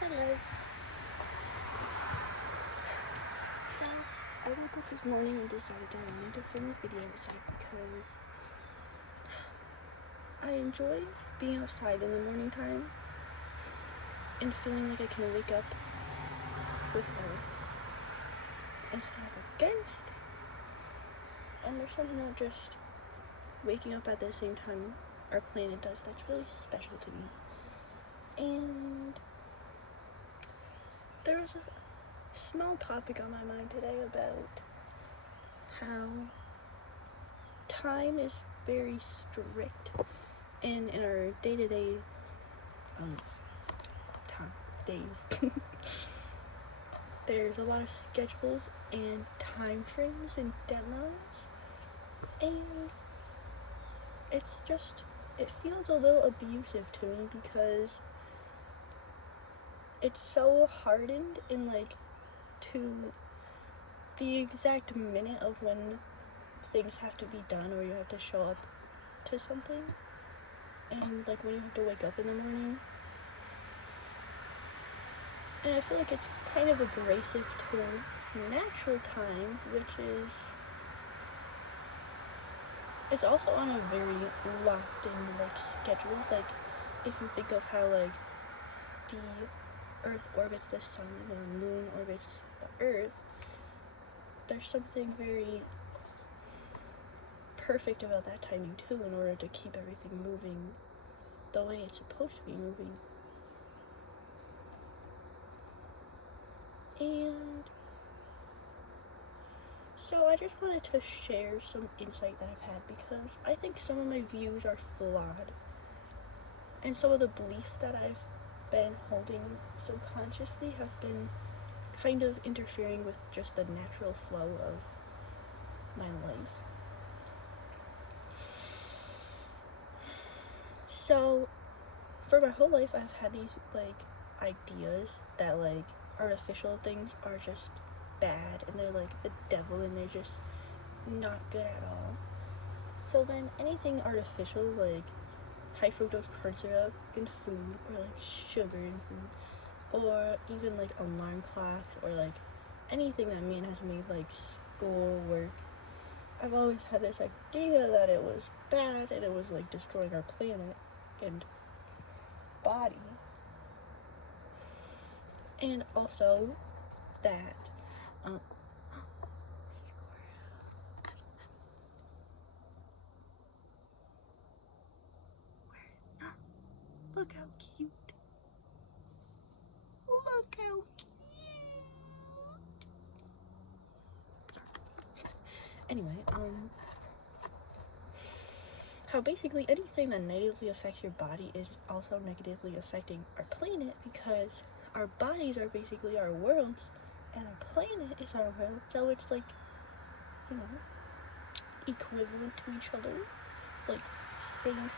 Hello. So, I woke up this morning and decided I wanted to film a video outside because I enjoy being outside in the morning time and feeling like I can wake up with Earth instead of against it. And there's something about just waking up at the same time our planet does that's really special to me. And there was a small topic on my mind today about how time is very strict and in our day-to-day days there's a lot of schedules and time frames and deadlines, and it feels a little abusive to me because it's so hardened in to the exact minute of when things have to be done or you have to show up to something, and when you have to wake up in the morning. And I feel like it's kind of abrasive to natural time, which is, it's also on a very locked in schedule. If you think of how the Earth orbits the sun and the moon orbits the Earth, there's something very perfect about that timing too, in order to keep everything moving the way it's supposed to be moving. And so I just wanted to share some insight that I've had, because I think some of my views are flawed, and some of the beliefs that I've been holding subconsciously have been kind of interfering with just the natural flow of my life. So for my whole life I've had these ideas that artificial things are just bad and they're the devil and they're just not good at all. So then anything artificial, high fructose corn syrup in food, or sugar in food, or even alarm clocks, or anything that man has made, school work, I've always had this idea that it was bad and it was destroying our planet and body. And also that look how cute. Look how cute. Anyway, how basically anything that negatively affects your body is also negatively affecting our planet, because our bodies are basically our worlds and our planet is our world. So it's equivalent to each other, same.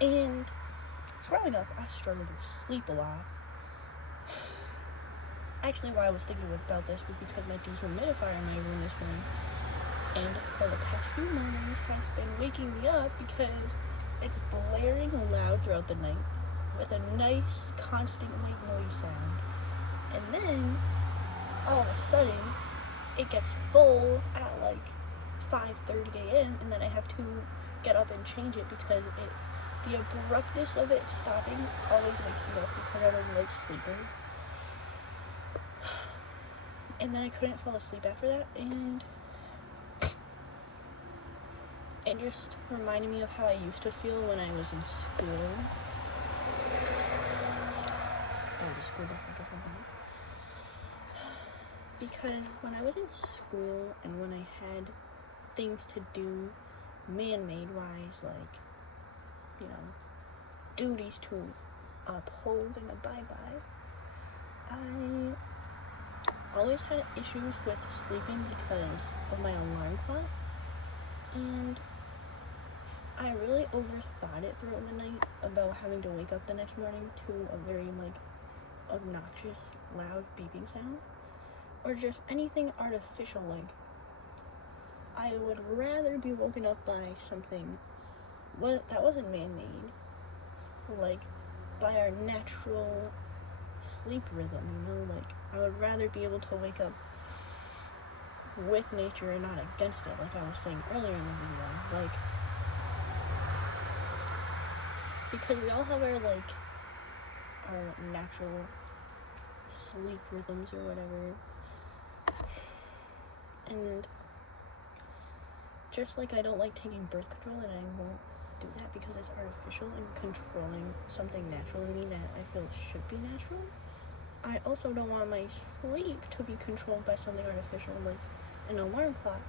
And growing up, I struggled with sleep a lot. Actually, why I was thinking about this was because my dehumidifier in my room this morning, and for the past few mornings, has been waking me up because it's blaring loud throughout the night with a nice, constant white noise sound. And then, all of a sudden, it gets full at 5:30 a.m. and then I have to get up and change it because the abruptness of it stopping always wakes me up because I don't like sleeping. And then I couldn't fall asleep after that, and it just reminded me of how I used to feel when I was in school. The school bus, I guess, because when I was in school and when I had things to do man-made wise, duties to uphold and abide by, I always had issues with sleeping because of my alarm clock, and I really overthought it throughout the night about having to wake up the next morning to a very obnoxious, loud beeping sound, or just anything artificial. I would rather be woken up by something that wasn't man-made like, by our natural sleep rhythm, you know? Like, I would rather be able to wake up with nature and not against it, like I was saying earlier in the video. Like, because we all have our, like, our natural sleep rhythms or whatever. And just like I don't like taking birth control, and I won't do that because it's artificial and controlling something natural in me that I feel should be natural, I also don't want my sleep to be controlled by something artificial, like an alarm clock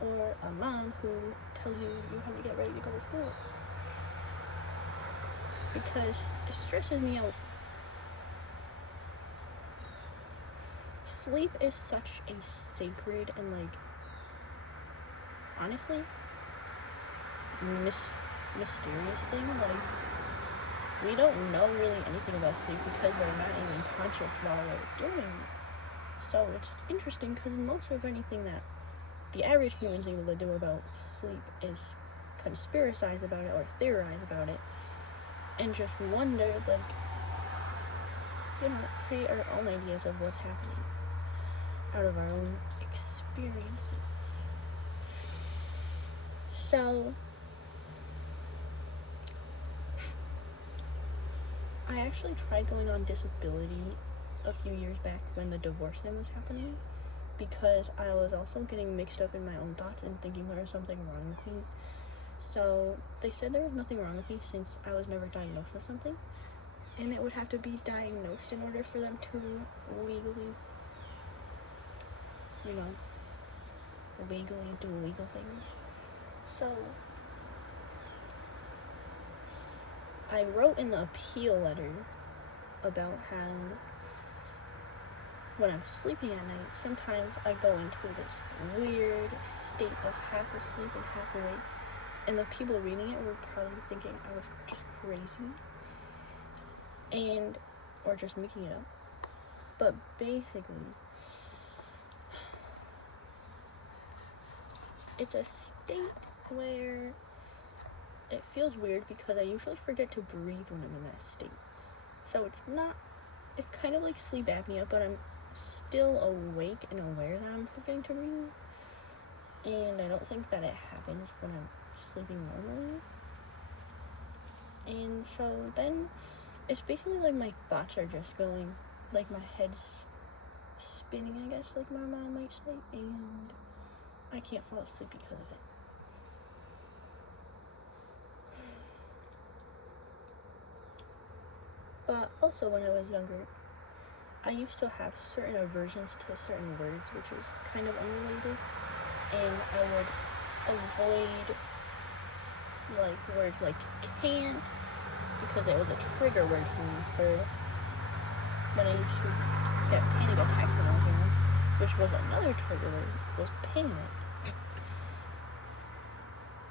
or a mom who tells you you have to get ready to go to school, because it stresses me out. Sleep is such a sacred and, like, honestly, mysterious thing. Like, we don't know really anything about sleep because we're not even conscious while we're doing it. So it's interesting because most of anything that the average human's able to do about sleep is conspiracize about it or theorize about it and just wonder, like, you know, create our own ideas of what's happening out of our own experiences. So I actually tried going on disability a few years back when the divorce thing was happening, because I was also getting mixed up in my own thoughts and thinking there was something wrong with me. So they said there was nothing wrong with me since I was never diagnosed with something, and it would have to be diagnosed in order for them to legally, you know, legally do legal things. So I wrote in the appeal letter about how when I'm sleeping at night, sometimes I go into this weird state of half asleep and half awake, and the people reading it were probably thinking I was just crazy or just making it up. But basically, it's a state where it feels weird because I usually forget to breathe when I'm in that state. So it's kind of like sleep apnea, but I'm still awake and aware that I'm forgetting to breathe. And I don't think that it happens when I'm sleeping normally. And so then it's basically like my thoughts are just going, like my head's spinning, I guess, like my mom might say, and I can't fall asleep because of it. But also when I was younger, I used to have certain aversions to certain words, which is kind of unrelated, and I would avoid, like, words like can't, because it was a trigger word for me for when I used to get panic attacks when I was young, which was another trigger word, was panic.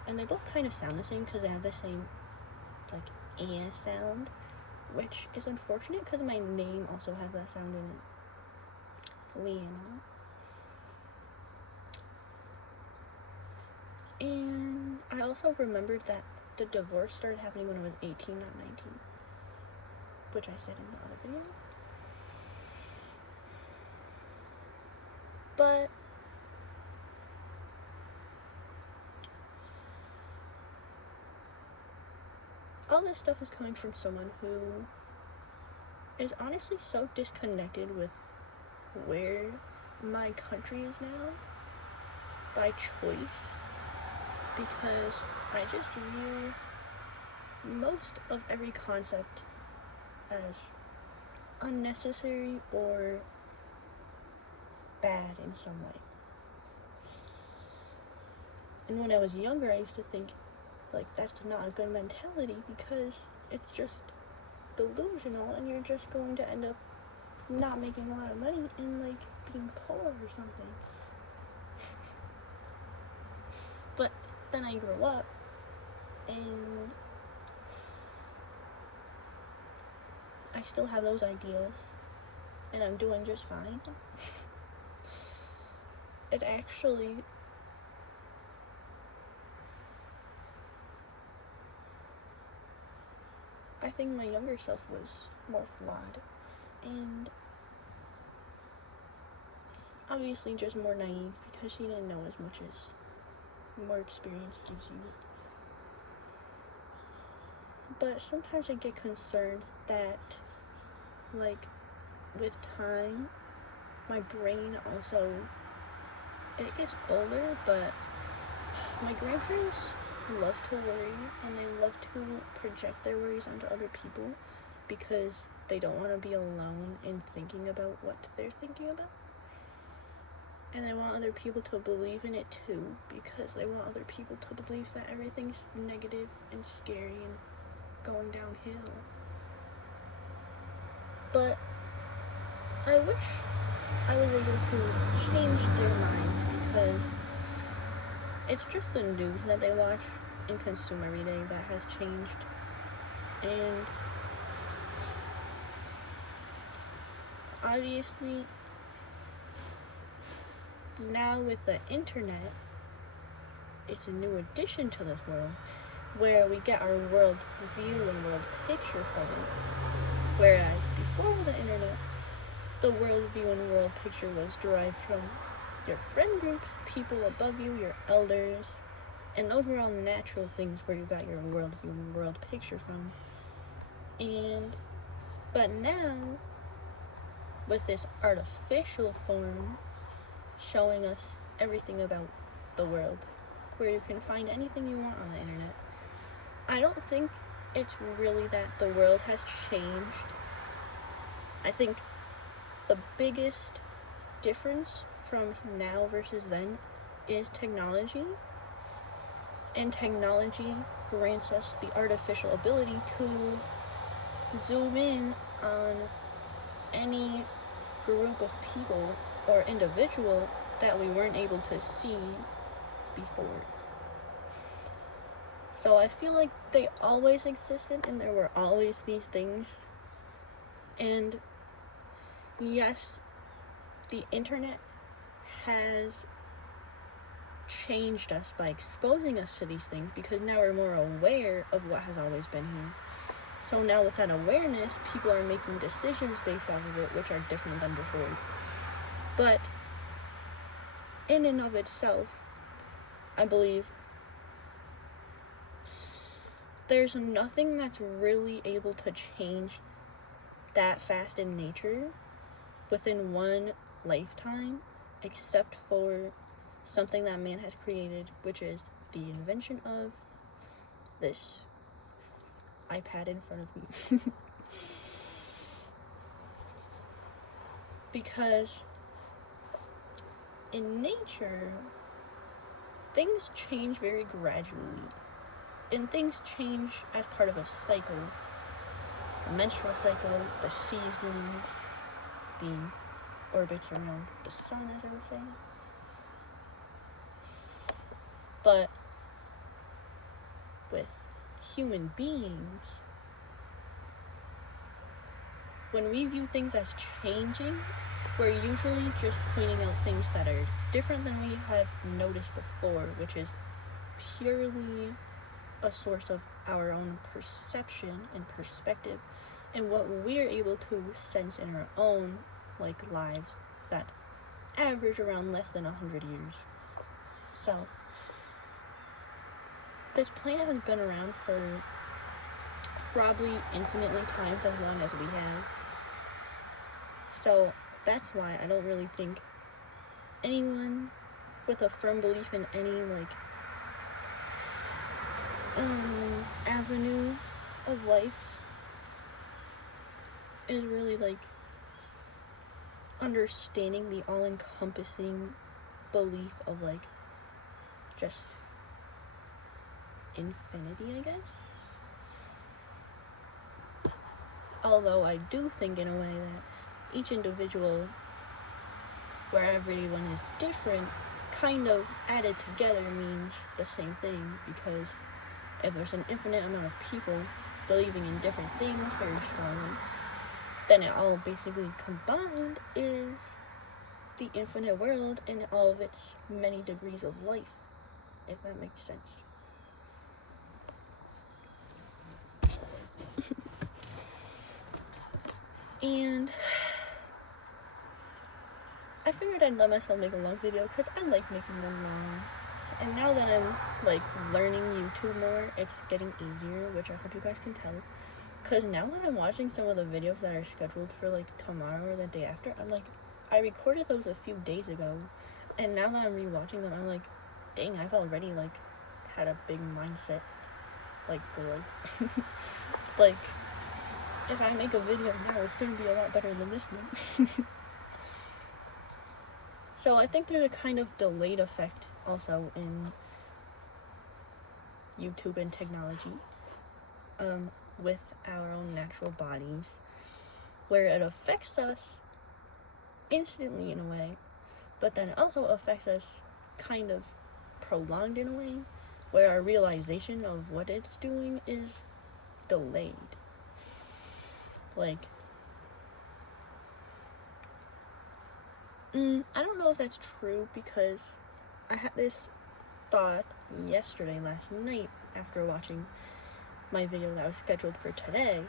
And they both kind of sound the same because they have the same, like, "eh" sound, which is unfortunate because my name also has that sound in it. Leanna. And I also remembered that the divorce started happening when I was 18, not 19, which I said in the other video. But all this stuff is coming from someone who is honestly so disconnected with where my country is now by choice, because I just view most of every concept as unnecessary or bad in some way. And when I was younger, I used to think, like, that's not a good mentality because it's just delusional and you're just going to end up not making a lot of money and, like, being poor or something. But then I grew up and I still have those ideas and I'm doing just fine. It actually I think my younger self was more flawed and obviously just more naive because she didn't know as much as more experience gives you. But sometimes I get concerned that, like, with time, my brain also, it gets older, but my grandparents love to worry and they love to project their worries onto other people because they don't want to be alone in thinking about what they're thinking about. And they want other people to believe in it too because they want other people to believe that everything's negative and scary and going downhill. But I wish I was able to change their minds because it's just the news that they watch and consume every day that has changed. And obviously, now with the internet, it's a new addition to this world where we get our world view and world picture from it. Whereas before the internet, the world view and world picture was derived from your friend groups, people above you, your elders, and those were all natural things where you got your world view and world picture from. But now, with this artificial form showing us everything about the world, where you can find anything you want on the internet, I don't think it's really that the world has changed. I think the biggest difference from now versus then is technology. And technology grants us the artificial ability to zoom in on any group of people or individual that we weren't able to see before. So I feel like they always existed and there were always these things. And yes, the internet has changed us by exposing us to these things because now we're more aware of what has always been here. So now with that awareness, people are making decisions based off of it, which are different than before. But in and of itself, I believe there's nothing that's really able to change that fast in nature within one lifetime, except for something that man has created, which is the invention of this iPad in front of me. Because in nature, things change very gradually. And things change as part of a cycle. The menstrual cycle, the seasons, the orbits around the sun, as I was saying. But with human beings, when we view things as changing, we're usually just pointing out things that are different than we have noticed before, which is purely a source of our own perception and perspective and what we're able to sense in our own lives that average around less than 100 years. So this planet has been around for probably infinitely times as long as we have. So that's why I don't really think anyone with a firm belief in any avenue of life is really understanding the all-encompassing belief of just infinity, I guess. Although I do think in a way that each individual, where everyone is different, kind of added together means the same thing, because if there's an infinite amount of people believing in different things very strongly, then it all basically combined is the infinite world and all of its many degrees of life, if that makes sense. And I figured I'd let myself make a long video because I like making them long. And now that I'm like learning YouTube more, it's getting easier, which I hope you guys can tell. Because now that I'm watching some of the videos that are scheduled for like tomorrow or the day after, I'm like, I recorded those a few days ago, and now that I'm rewatching them, I'm like, dang, I've already like had a big mindset like growth. Like, if I make a video now, it's gonna be a lot better than this one. So I think there's a kind of delayed effect also in YouTube and technology, with our own natural bodies, where it affects us instantly in a way, but then it also affects us kind of prolonged in a way, where our realization of what it's doing is delayed. Like, I don't know if that's true, because I had this thought last night after watching my video that was scheduled for today,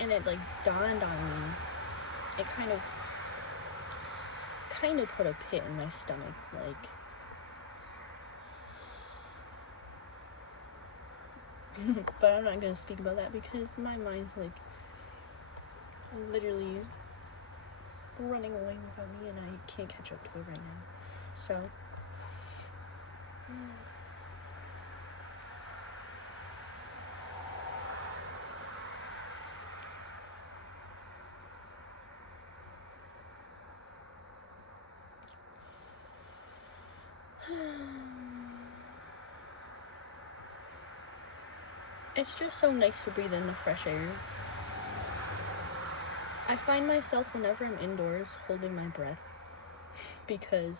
and it like dawned on me. It kind of put a pit in my stomach, like but I'm not gonna speak about that because my mind's like literally running away without me, and I can't catch up to it right now. So it's just so nice to breathe in the fresh air. I find myself whenever I'm indoors holding my breath because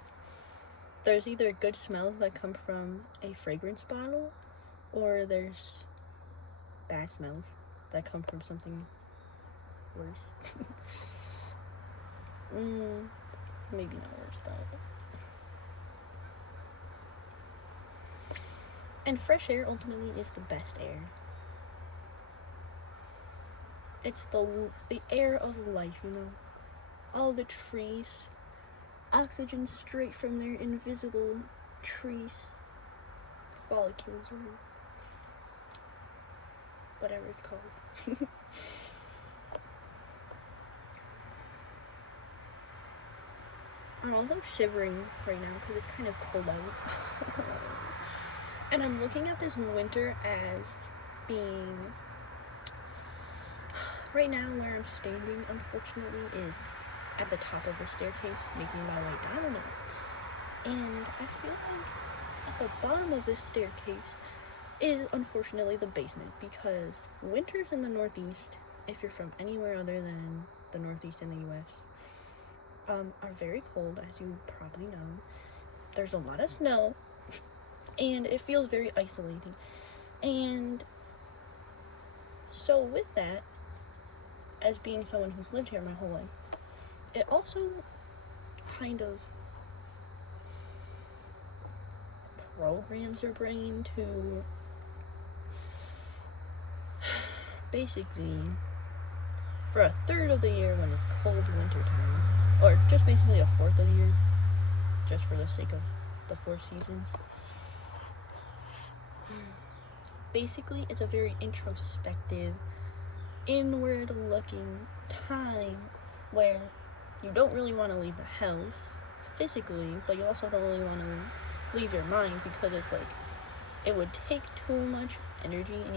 there's either good smells that come from a fragrance bottle, or there's bad smells that come from something worse. Maybe not worse though. And fresh air ultimately is the best air. It's the air of life, you know. All the trees, oxygen straight from their invisible trees follicles, or whatever it's called. I'm also shivering right now because it's kind of cold out. And I'm looking at this winter as being, right now where I'm standing, unfortunately, is at the top of the staircase, making my way down it. And I feel like at the bottom of this staircase is unfortunately the basement, because winters in the Northeast, if you're from anywhere other than the Northeast in the US, are very cold, as you probably know. There's a lot of snow, and it feels very isolating. And so with that, as being someone who's lived here my whole life, it also kind of programs your brain to basically, for a third of the year when it's cold winter time, or just basically a fourth of the year, just for the sake of the 4 seasons, basically it's a very introspective, inward looking time where you don't really want to leave the house physically, but you also don't really want to leave your mind, because it's like it would take too much energy, and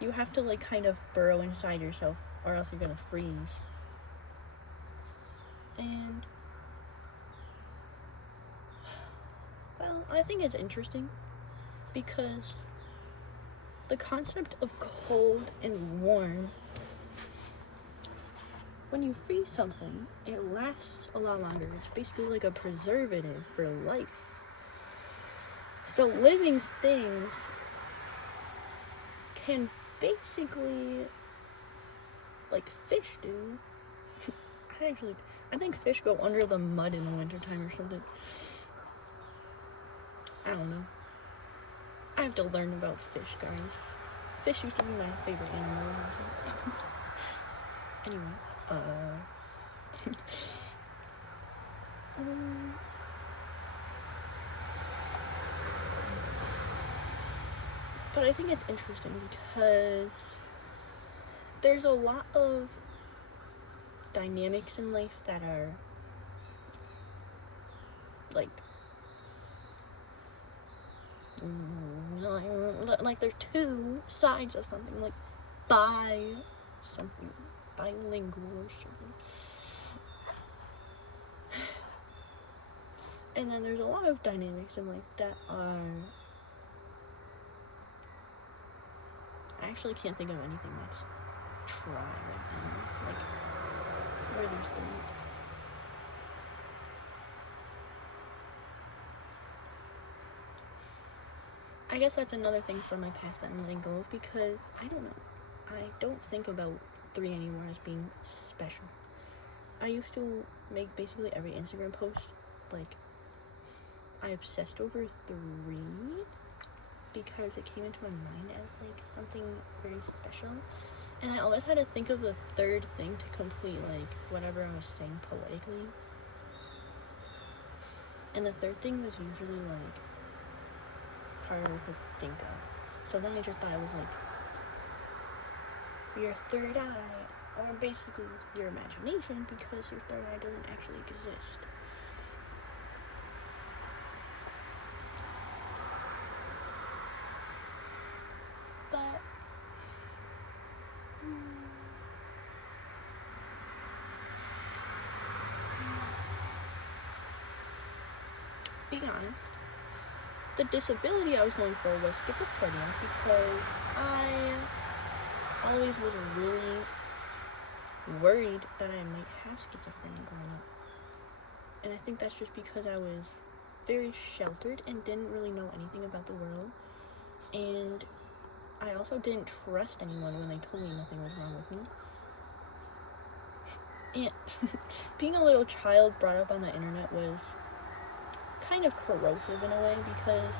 you have to like kind of burrow inside yourself, or else you're gonna freeze. And well, I think it's interesting because the concept of cold and warm, when you freeze something, it lasts a lot longer. It's basically like a preservative for life. So living things can basically, like fish do. I think fish go under the mud in the wintertime or something. I don't know. I have to learn about fish, guys. Fish used to be my favorite animal. Anyway, but I think it's interesting because there's a lot of dynamics in life that are like there's two sides of something, like bilingual or something. And then there's a lot of dynamics in life that are, I actually can't think of anything that's try right now, like where there's the I guess that's another thing from my past that I'm letting go of, because I don't think about 3 anymore as being special. I used to make basically every Instagram post, like, I obsessed over 3 because it came into my mind as, like, something very special. And I always had to think of the 3rd thing to complete, like, whatever I was saying poetically. And the 3rd thing was usually, like, harder to think of. So then I just thought it was like your 3rd eye, or basically your imagination, because your 3rd eye doesn't actually exist. But being honest, the disability I was going for was schizophrenia, because I always was really worried that I might have schizophrenia growing up. And I think that's just because I was very sheltered and didn't really know anything about the world. And I also didn't trust anyone when they told me nothing was wrong with me. And being a little child brought up on the internet was kind of corrosive in a way, because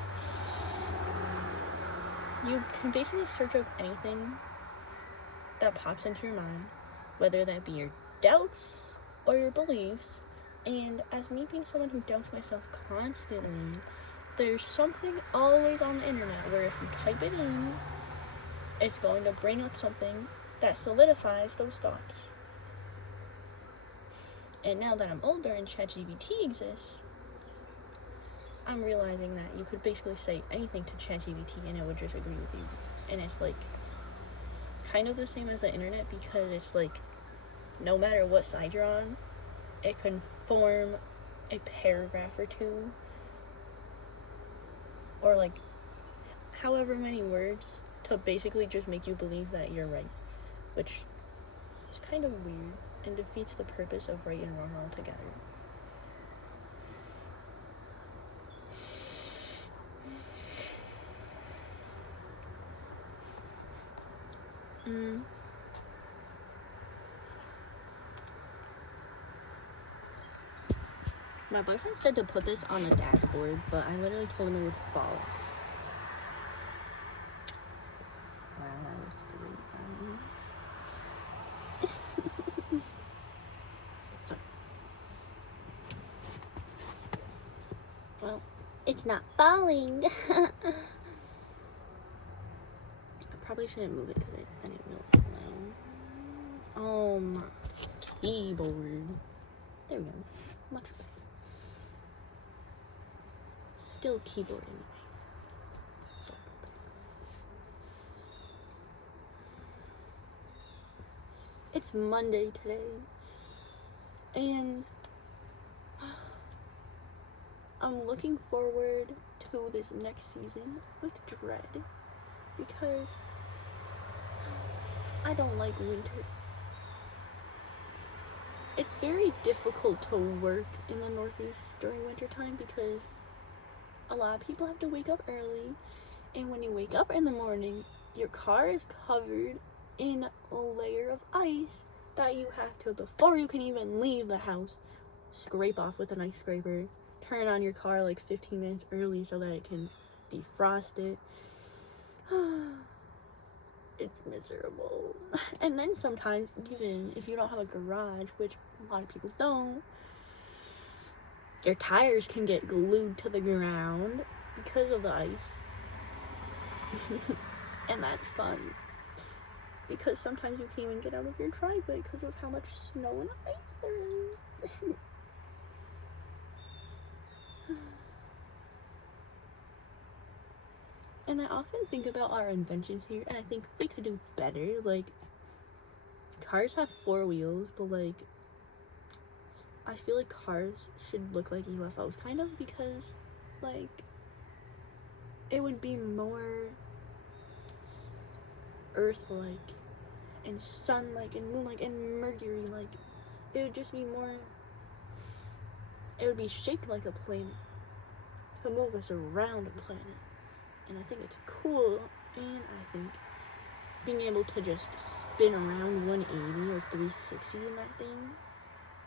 you can basically search up anything that pops into your mind, whether that be your doubts or your beliefs. And as me being someone who doubts myself constantly, there's something always on the internet where if you type it in, it's going to bring up something that solidifies those thoughts. And now that I'm older and ChatGPT exists, I'm realizing that you could basically say anything to ChatGPT and it would just agree with you. And it's like kind of the same as the internet, because it's like no matter what side you're on, it can form a paragraph or 2, or like however many words, to basically just make you believe that you're right, which is kind of weird and defeats the purpose of right and wrong altogether. My boyfriend said to put this on the dashboard, but I literally told him it would fall. Wow, that was great. Well, it's not falling. I probably shouldn't move it because then it will fall. Oh, my keyboard. There we go. Much better. Still keyboard anyway. So. It's Monday today, and I'm looking forward to this next season with dread, because I don't like winter. It's very difficult to work in the Northeast during winter time, because a lot of people have to wake up early, and when you wake up in the morning, your car is covered in a layer of ice that you have to, before you can even leave the house, scrape off with an ice scraper, turn on your car like 15 minutes early so that it can defrost it. it's miserable. And then sometimes, even if you don't have a garage, which a lot of people don't, your tires can get glued to the ground because of the ice. And that's fun, because sometimes you can't even get out of your driveway because of how much snow and ice there is. And I often think about our inventions here, and I think we could do better. Like, cars have 4 wheels, but like, I feel like cars should look like UFOs, kind of, because like, it would be more Earth-like, and sun-like, and moon-like, and Mercury-like. It would just be more, it would be shaped like a planet, to move us around a planet. And I think it's cool, and I think being able to just spin around 180 or 360 in that thing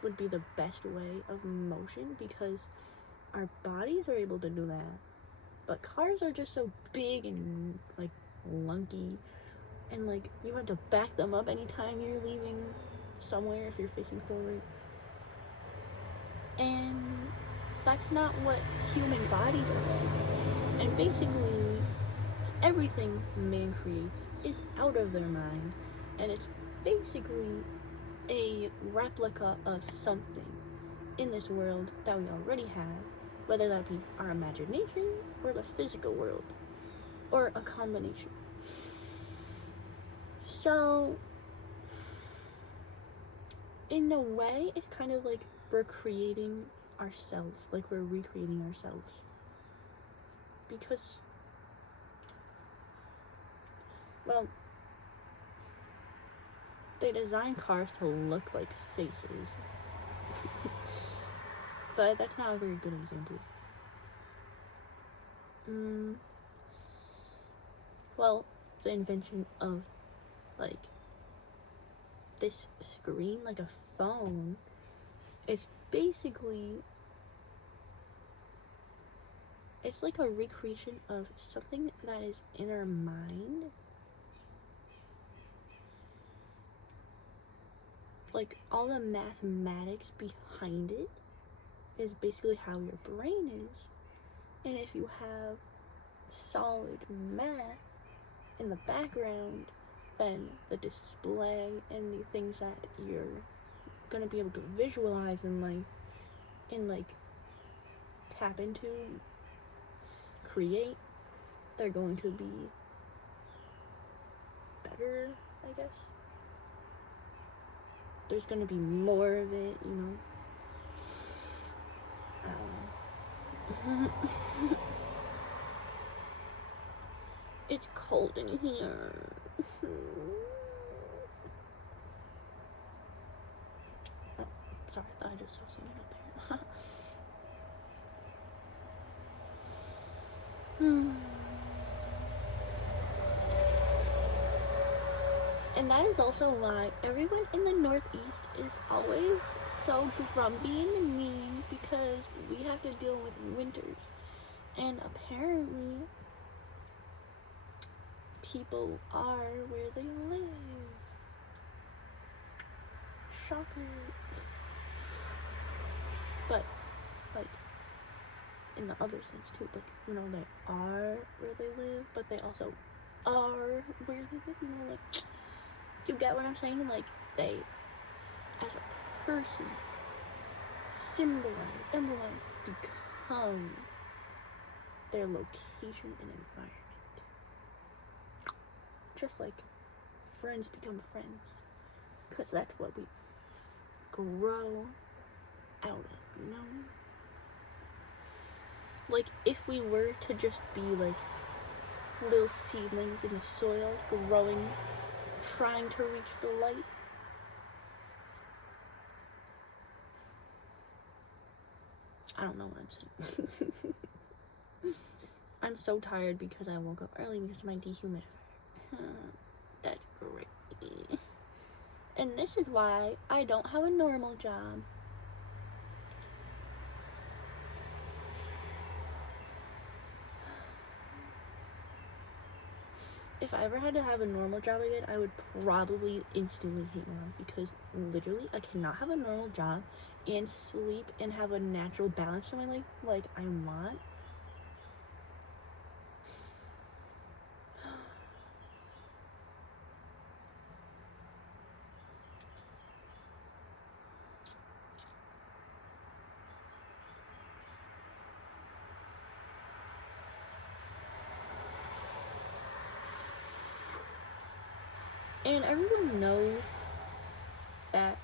would be the best way of motion, because our bodies are able to do that. But cars are just so big and like lunky, and like you have to back them up anytime you're leaving somewhere if you're facing forward. And that's not what human bodies are like. And basically, everything man creates is out of their mind, and it's basically a replica of something in this world that we already have, whether that be our imagination or the physical world, or a combination. So, in a way, it's kind of like we're creating ourselves, like we're recreating ourselves. Because, well, they design cars to look like faces. But that's not a very good example. Well, the invention of, like, this screen, like a phone, is basically, it's like a recreation of something that is in our mind. Like, all the mathematics behind it is basically how your brain is. And if you have solid math in the background, then the display and the things that you're gonna be able to visualize in life and like tap into, create, they're going to be better, I guess. There's gonna be more of it, you know. It's cold in here. Oh, sorry, I thought I just saw something up there. And that is also why everyone in the Northeast is always so grumpy and mean, because we have to deal with winters. And apparently, people are where they live. Shocker. But, like, in the other sense too, like, you know, they are where they live, but they also are where they live, you know, like, you get what I'm saying? Like, they, as a person, embolize, become their location and environment. Just like friends become friends, because that's what we grow out of, you know? Like, if we were to just be like little seedlings in the soil, growing, trying to reach the light, I don't know what I'm saying. I'm so tired because I woke up early because of my dehumidifier. That's great. And this is why I don't have a normal job. if I ever had to have a normal job again, I would probably instantly hate my life, because literally I cannot have a normal job and sleep and have a natural balance in my life like I want. And everyone knows that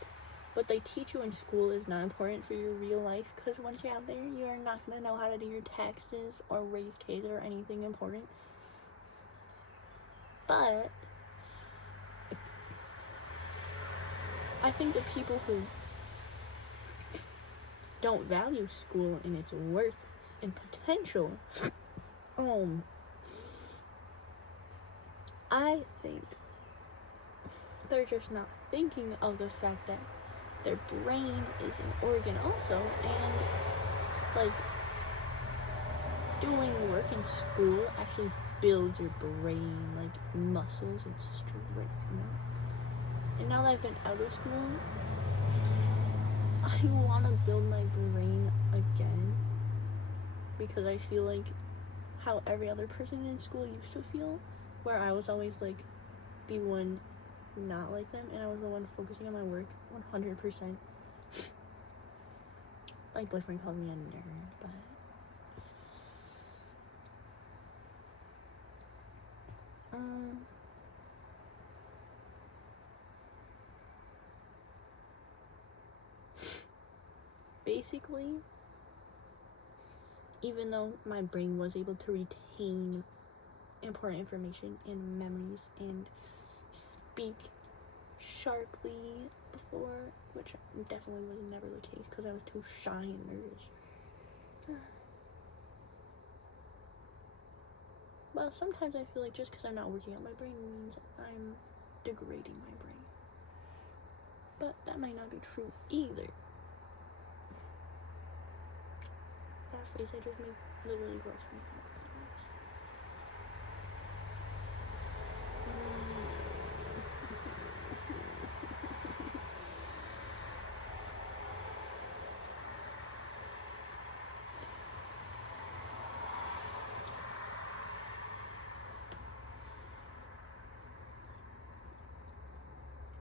what they teach you in school is not important for your real life, because once you're out there, you are not going to know how to do your taxes or raise kids or anything important. But I think the people who don't value school and its worth and potential, I think they're just not thinking of the fact that their brain is an organ also, and like doing work in school actually builds your brain, like muscles and strength, you know? And now that I've been out of school, I want to build my brain again, because I feel like how every other person in school used to feel, where I was always like the one not like them, and I was the one focusing on my work 100%. My boyfriend called me a nerd, but basically, even though my brain was able to retain important information and memories and speak sharply before, which definitely was never the case because I was too shy and nervous. Well, sometimes I feel like just because I'm not working out my brain means I'm degrading my brain. But that might not be true either. That face I just made literally grossed me out.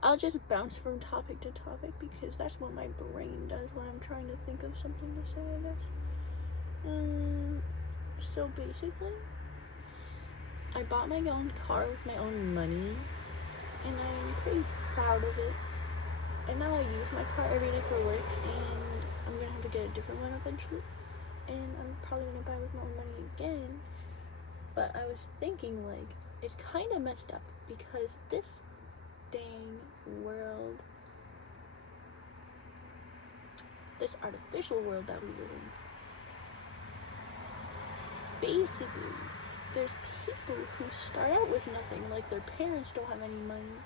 I'll just bounce from topic to topic because that's what my brain does when I'm trying to think of something to say, I guess. So basically, I bought my own car with my own money, and I'm pretty proud of it. And now I use my car every day for work, and I'm gonna have to get a different one eventually. And I'm probably gonna buy with my own money again. But I was thinking, like, it's kind of messed up because this dang world, this artificial world that we live in, basically, there's people who start out with nothing, like their parents don't have any money,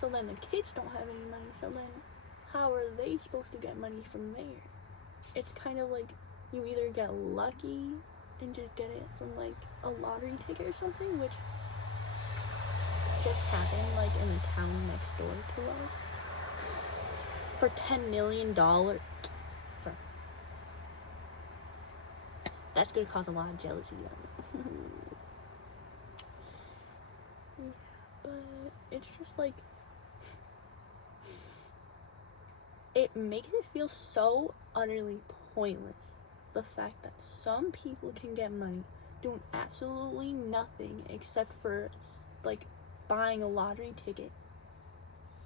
so then the kids don't have any money, so then how are they supposed to get money from there? It's kind of like you either get lucky and just get it from like a lottery ticket or something, which just happened like in the town next door to us for $10 million. Sorry. That's gonna cause a lot of jealousy. Yeah, but it's just like, it makes it feel so utterly pointless, the fact that some people can get money doing absolutely nothing except for like buying a lottery ticket,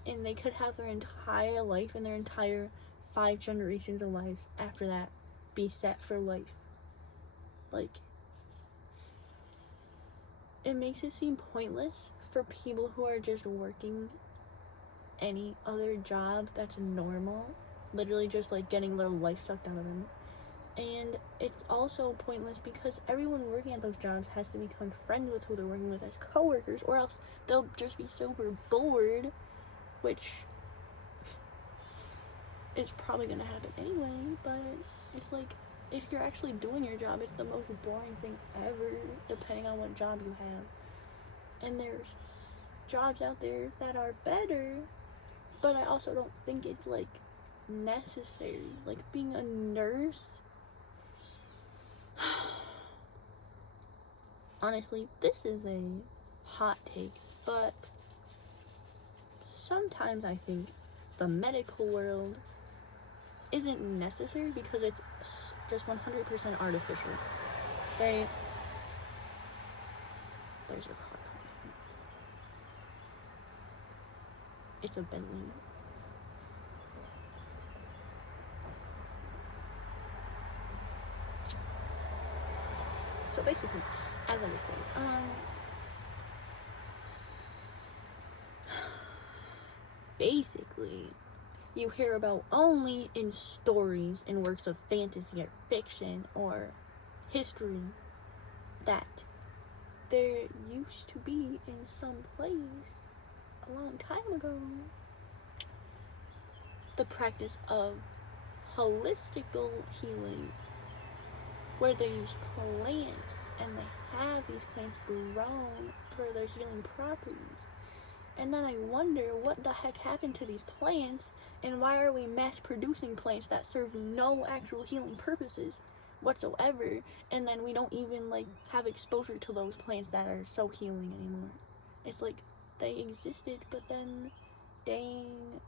and they could have their entire life and their entire 5 generations of lives after that be set for life. Like, it makes it seem pointless for people who are just working any other job that's normal, literally just like getting little life sucked out of them. And it's also pointless because everyone working at those jobs has to become friends with who they're working with as coworkers, or else they'll just be super bored, which is probably gonna happen anyway. But it's like, if you're actually doing your job, it's the most boring thing ever, depending on what job you have. And there's jobs out there that are better, but I also don't think it's like necessary. Like being a nurse. Honestly, this is a hot take, but sometimes I think the medical world isn't necessary because it's just 100% artificial. There's a car coming. It's a Bentley. So basically, as I was saying, basically, you hear about only in stories and works of fantasy or fiction or history that there used to be in some place a long time ago the practice of holistical healing, where they use plants and they have these plants grown for their healing properties. And then I wonder what the heck happened to these plants, and why are we mass producing plants that serve no actual healing purposes whatsoever, and then we don't even like have exposure to those plants that are so healing anymore. It's like they existed, but then dang,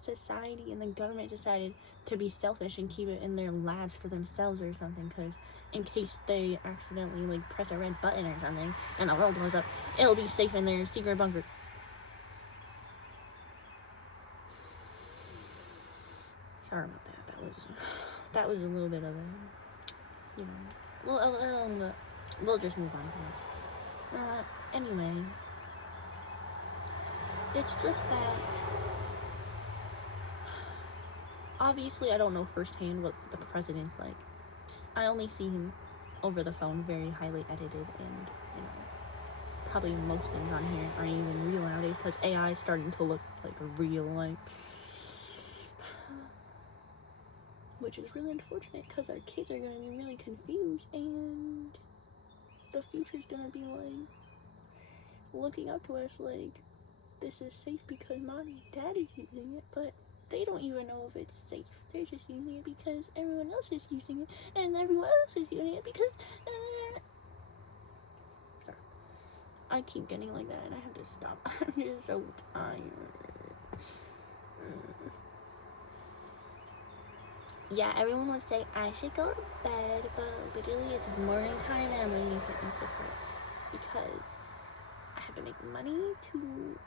society and the government decided to be selfish and keep it in their labs for themselves or something, because in case they accidentally like press a red button or something and the world blows up, it'll be safe in their secret bunker. Sorry about that. That was a little bit of a, you know, we'll just move on from it. Anyway, it's just that obviously I don't know firsthand what the president's like. I only see him over the phone, very highly edited, and you know, probably most things on here aren't even real nowadays because AI is starting to look like a real, like, which is really unfortunate because our kids are going to be really confused, and the future's going to be like looking up to us like this is safe because mommy and daddy's using it, but they don't even know if it's safe. They're just using it because everyone else is using it, and everyone else is using it because sorry, I keep getting like that and I have to stop. I'm just so tired. Yeah, everyone would say I should go to bed, but literally it's morning time and I'm waiting for Instacarts because I have to make money to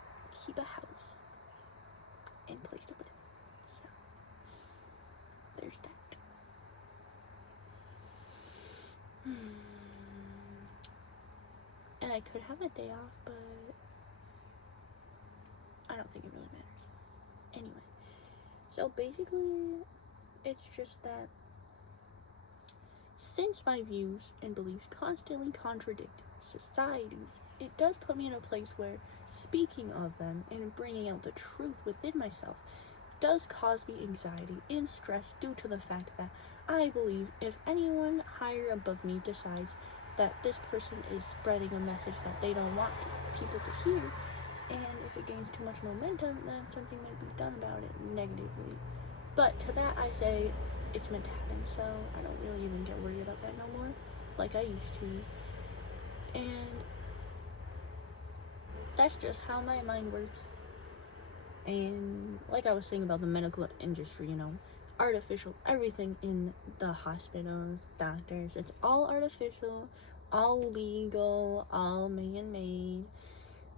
keep a house and place to live. So there's that. And I could have a day off, but I don't think it really matters. Anyway, so basically it's just that since my views and beliefs constantly contradict societies, it does put me in a place where speaking of them and bringing out the truth within myself does cause me anxiety and stress due to the fact that I believe if anyone higher above me decides that this person is spreading a message that they don't want people to hear, and if it gains too much momentum, then something might be done about it negatively. But to that I say it's meant to happen, so I don't really even get worried about that no more like I used to. And that's just how my mind works. And like I was saying about the medical industry, you know, artificial, everything in the hospitals, doctors, it's all artificial, all legal, all man-made.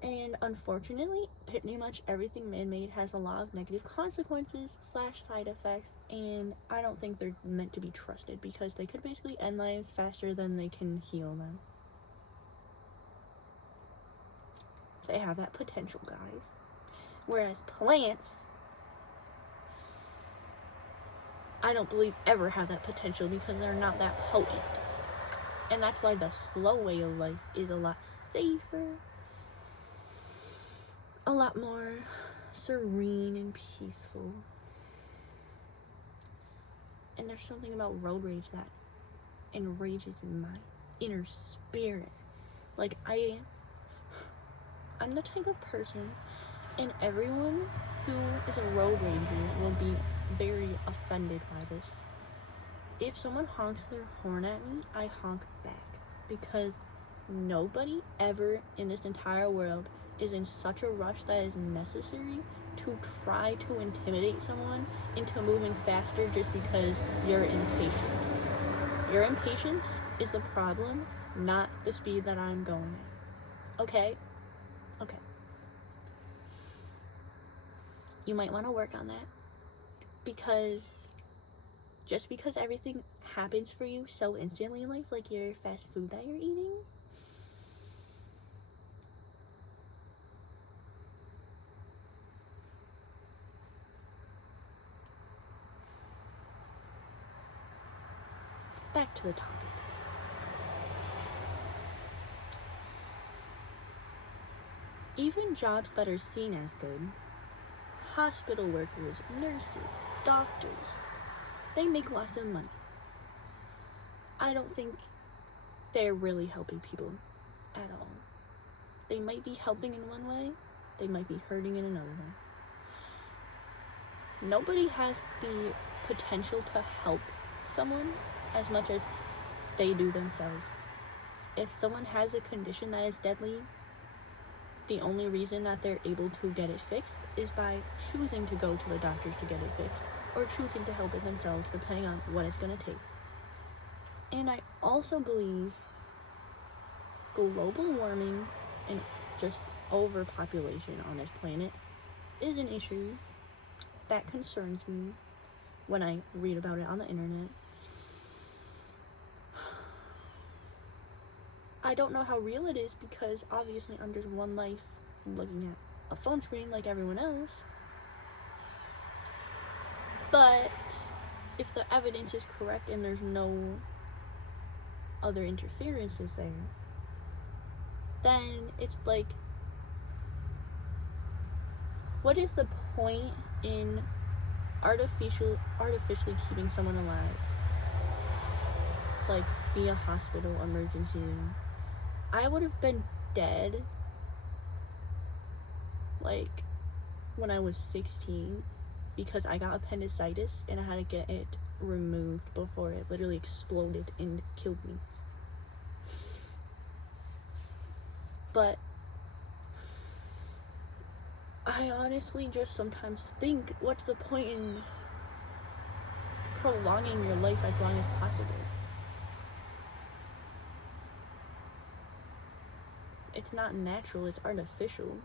And unfortunately, pretty much everything man-made has a lot of negative consequences / side effects, and I don't think they're meant to be trusted because they could basically end lives faster than they can heal them. They have that potential, guys. Whereas plants, I don't believe ever have that potential because they're not that potent. And that's why the slow way of life is a lot safer, a lot more serene and peaceful. And there's something about road rage that enrages my inner spirit. Like, I'm the type of person, and everyone who is a road ranger will be very offended by this. If someone honks their horn at me, I honk back, because nobody ever in this entire world is in such a rush that is necessary to try to intimidate someone into moving faster just because you're impatient. Your impatience is the problem, not the speed that I'm going at. Okay? Okay. You might want to work on that, because just because everything happens for you so instantly in life, like your fast food that you're eating, back to the topic. Even jobs that are seen as good, hospital workers, nurses, doctors, they make lots of money. I don't think they're really helping people at all. They might be helping in one way, they might be hurting in another way. Nobody has the potential to help someone as much as they do themselves. If someone has a condition that is deadly, the only reason that they're able to get it fixed is by choosing to go to the doctors to get it fixed, or choosing to help it themselves, depending on what it's going to take. And I also believe global warming and just overpopulation on this planet is an issue that concerns me when I read about it on the internet. I don't know how real it is, because obviously I'm just one life looking at a phone screen like everyone else. But if the evidence is correct and there's no other interferences there, then it's like, what is the point in artificially keeping someone alive? Like via hospital emergency room. I would have been dead like when I was 16, because I got appendicitis and I had to get it removed before it literally exploded and killed me. But I honestly just sometimes think, what's the point in prolonging your life as long as possible? It's not natural, it's artificial.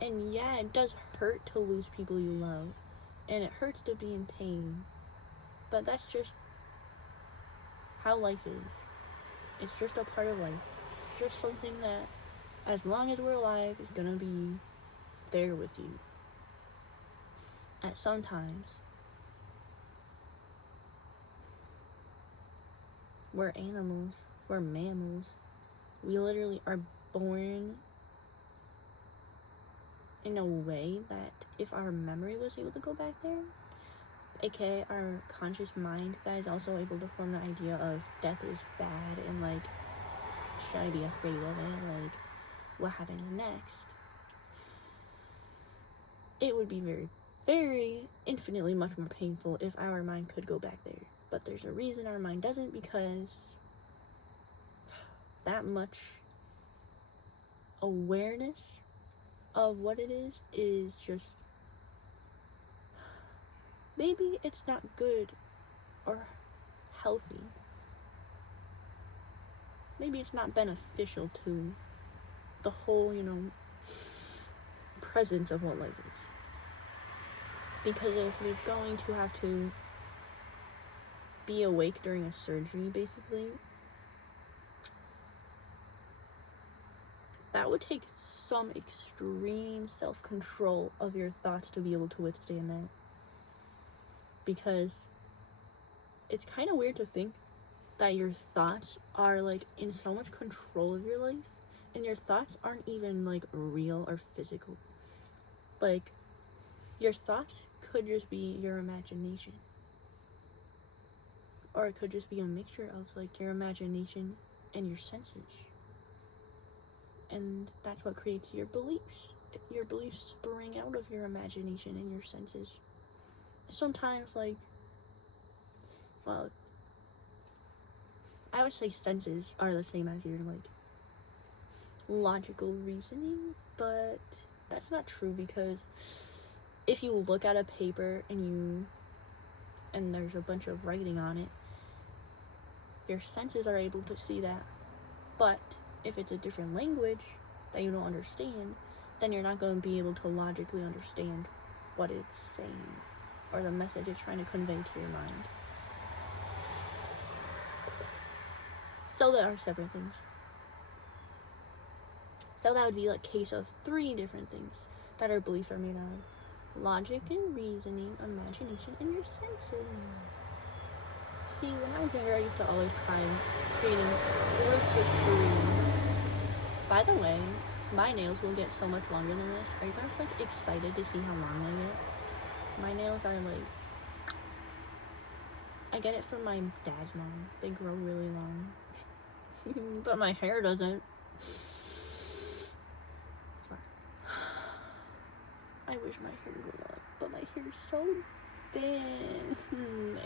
And yeah, it does hurt to lose people you love, and it hurts to be in pain, but that's just how life is. It's just a part of life. Just something that, as long as we're alive, is gonna be there with you at some times. We're animals, we're mammals. We literally are born in a way that if our memory was able to go back there, aka our conscious mind, that is also able to form the idea of death is bad and like, should I be afraid of it? Like, what happens next? It would be very, very infinitely much more painful if our mind could go back there. But there's a reason our mind doesn't, because that much awareness of what it is just, maybe it's not good or healthy. Maybe it's not beneficial to the whole, presence of what life is. Because if you're going to have to be awake during a surgery, basically, that would take some extreme self-control of your thoughts to be able to withstand that. Because it's kind of weird to think that your thoughts are like in so much control of your life, and your thoughts aren't even like real or physical. Like, your thoughts could just be your imagination, or it could just be a mixture of like your imagination and your senses. and that's what creates your beliefs. Your beliefs spring out of your imagination and your senses. Sometimes, like, well, I would say senses are the same as your, like, logical reasoning, but that's not true, because if you look at a paper and there's a bunch of writing on it, your senses are able to see that. But if it's a different language that you don't understand, then you're not going to be able to logically understand what it's saying or the message it's trying to convey to your mind. So there are separate things. So that would be a case of 3 different things that our beliefs are made out of: logic and reasoning, imagination, and your senses. See, when I was younger, I used to always try creating groups of 3. By the way, my nails will get so much longer than this. Are you guys, like, excited to see how long they get? My nails are, like, I get it from my dad's mom. They grow really long. But my hair doesn't. I wish my hair grew up, but my hair is so thin.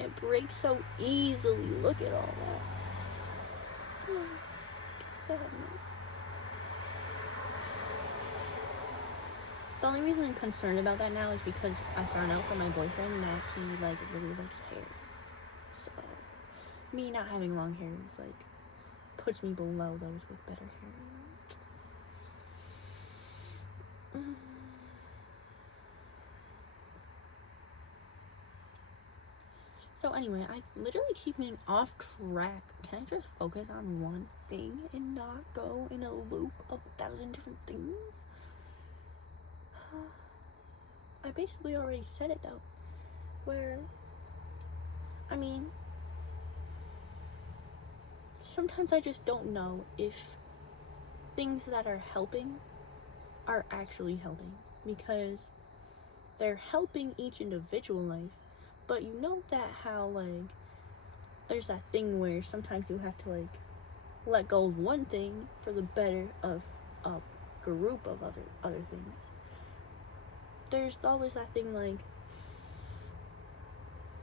It breaks so easily. Look at all that. Sadness. The only reason I'm concerned about that now is because I found out from my boyfriend that he, like, really likes hair. So, me not having long hair is, like, puts me below those with better hair. So anyway, I literally keep getting off track. Can I just focus on one thing and not go in a loop of 1,000 different things? I basically already said it though. Where, I mean, sometimes I just don't know if things that are helping are actually helping, because they're helping each individual life, but you know that how, like, there's that thing where sometimes you have to, like, let go of one thing for the better of a group of other things. There's always that thing, like,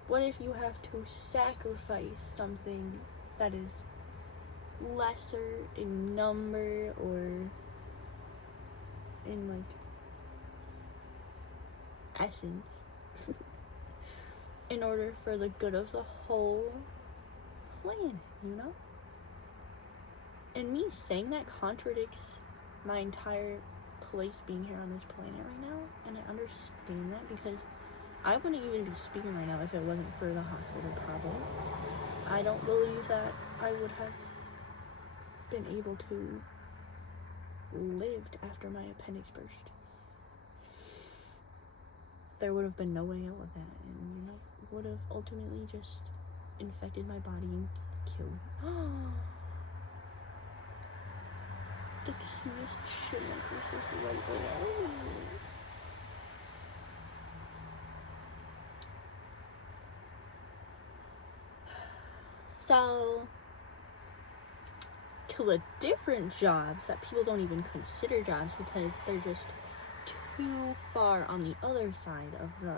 what if you have to sacrifice something that is lesser in number or in, like, essence in order for the good of the whole planet, you know? And me saying that contradicts my entire place being here on this planet right now, and I understand that, because I wouldn't even be speaking right now if it wasn't for the hospital problem. I don't believe that I would have been able to live after my appendix burst. There would have been no way out of that, and, you know, would have ultimately just infected my body and killed me. The cutest chimicus is right below me. So, to the different jobs that people don't even consider jobs because they're just too far on the other side of the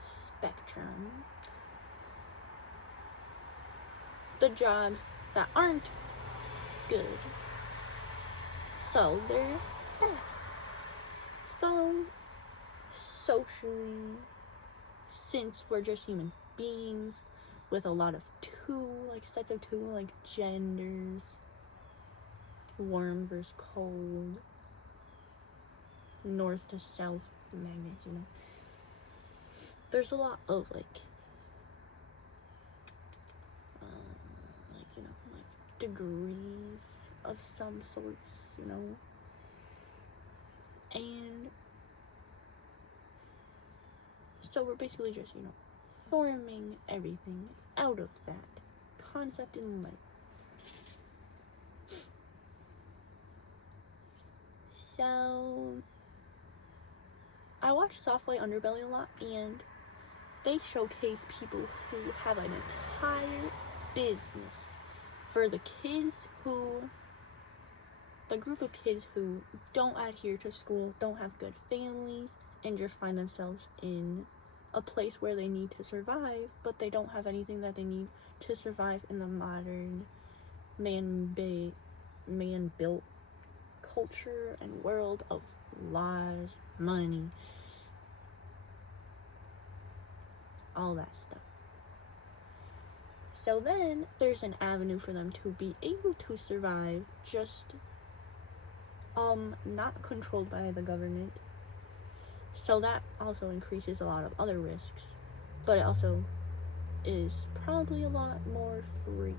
spectrum. The jobs that aren't good. So they're bad. So socially, since we're just human beings with a lot of sets of two, like genders, warm versus cold, north to south magnets, you know. There's a lot of degrees of some sorts, you know. And so we're basically just, you know, forming everything out of that concept in life. So I watch Software Underbelly a lot, and they showcase people who have an entire business for the kids who the group of kids who don't adhere to school, don't have good families, and just find themselves in a place where they need to survive, but they don't have anything that they need to survive in the modern man-built culture and world of laws, money, all that stuff. So then there's an avenue for them to be able to survive, just not controlled by the government. So that also increases a lot of other risks, but it also is probably a lot more free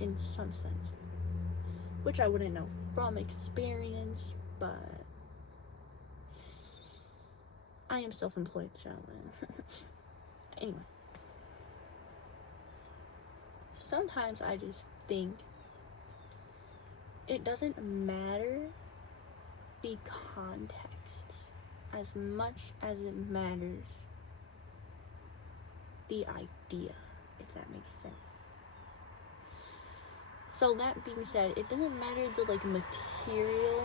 in some sense, which I wouldn't know from experience, but I am self-employed, so anyway. Sometimes I just think it doesn't matter the context as much as it matters the idea, if that makes sense. So that being said, it doesn't matter the material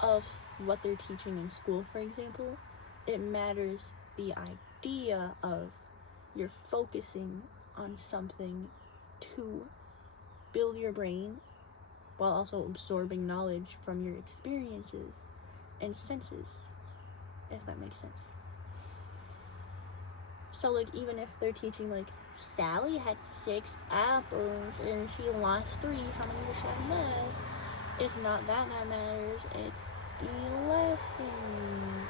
of what they're teaching in school, for example. It matters the idea of you're focusing on something to build your brain while also absorbing knowledge from your experiences and senses, if that makes sense. So even if they're teaching Sally had 6 apples and she lost 3, how many does she have left? It's not that matters, it's the lesson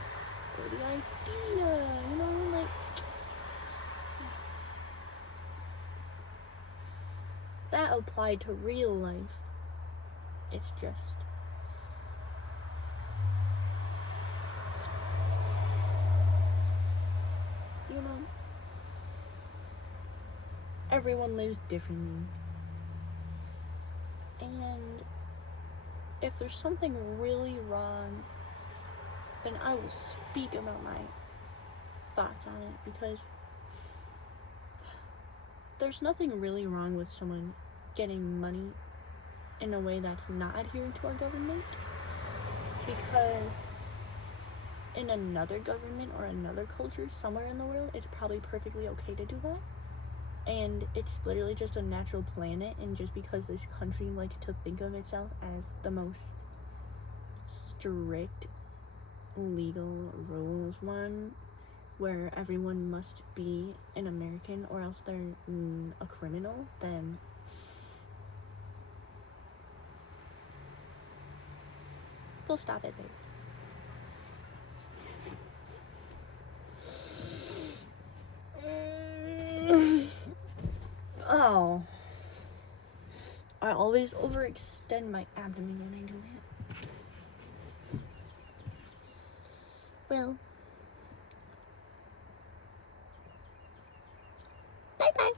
or the idea, that applied to real life. It's just everyone lives differently, and if there's something really wrong, then I will speak about my thoughts on it, because there's nothing really wrong with someone getting money in a way that's not adhering to our government, because in another government or another culture somewhere in the world, it's probably perfectly okay to do that. And it's literally just a natural planet, and just because this country likes to think of itself as the most strict legal rules one, where everyone must be an American or else they're a criminal, then we'll stop it there. Oh, I always overextend my abdomen when I do it. Well, bye-bye.